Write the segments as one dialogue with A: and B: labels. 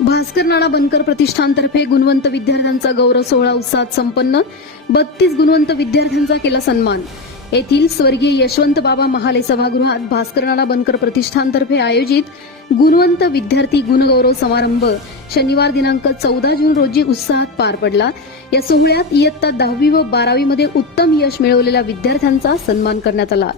A: भास्कर नाना बनकर प्रतिष्ठानतर्फे गुणवंत विद्यार्थ्यांचा गौरव सोहळा उत्साहात संपन्न. बत्तीस गुणवंत विद्यार्थ्यांचा केला सन्मान. येथील स्वर्गीय यशवंत बाबा महाले सभागृहात भास्कर नाना बनकर प्रतिष्ठानतर्फे आयोजित गुणवंत विद्यार्थी गुणगौरव समारंभ शनिवार दिनांक चौदा जून रोजी उत्साहात पार पडला. या सोहळ्यात इयत्ता दहावी व बारावीमध्ये उत्तम यश मिळवलेल्या विद्यार्थ्यांचा सन्मान करण्यात आला.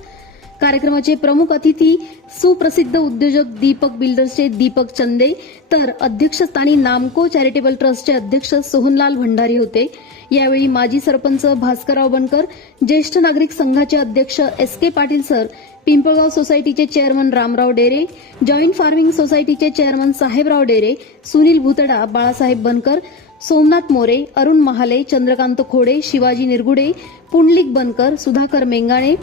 A: कार्यक्रमाचे प्रमुख अतिथी सुप्रसिद्ध उद्योजक दीपक बिल्डर्सचे दीपक चंदे तर अध्यक्षस्थानी नामको चॅरिटेबल ट्रस्टचे अध्यक्ष सोहनलाल भंडारी होते. यावेळी माजी सरपंच भास्करराव बनकर ज्येष्ठ नागरिक संघाचे अध्यक्ष S K Patil sir Pimpalgaon सोसायटीचे chairman Ramrao Dere joint farming सोसायटीचे chairman Sahebrao Dere Sunil Bhutada Balasaheb Bankar Somnath More Arun Mahale Chandrakant Khode Shivaji Nirgude Pundalik Bankar Sudhakar Mengane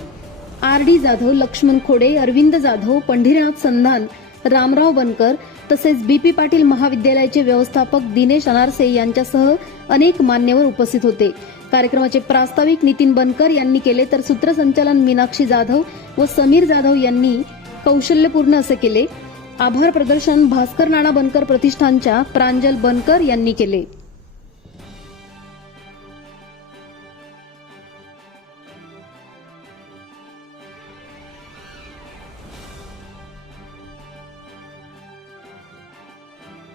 A: R D Jadhav Laxman Khode Arvind Jadhav Pandharinath Sandhan Ramrao Bankar तसेच बी P Patil महाविद्यालयाचे व्यवस्थापक दिनेश अनारसे यांच्यासह अनेक मान्यवर उपस्थित होते. कार्यक्रमाचे प्रास्ताविक नितीन बनकर यांनी केले तर सूत्रसंचालन मीनाक्षी जाधव व समीर जाधव यांनी कौशल्यपूर्ण असे केले. आभार प्रदर्शन भास्कर नाणा बनकर प्रतिष्ठानच्या प्रांजल बनकर यांनी केले.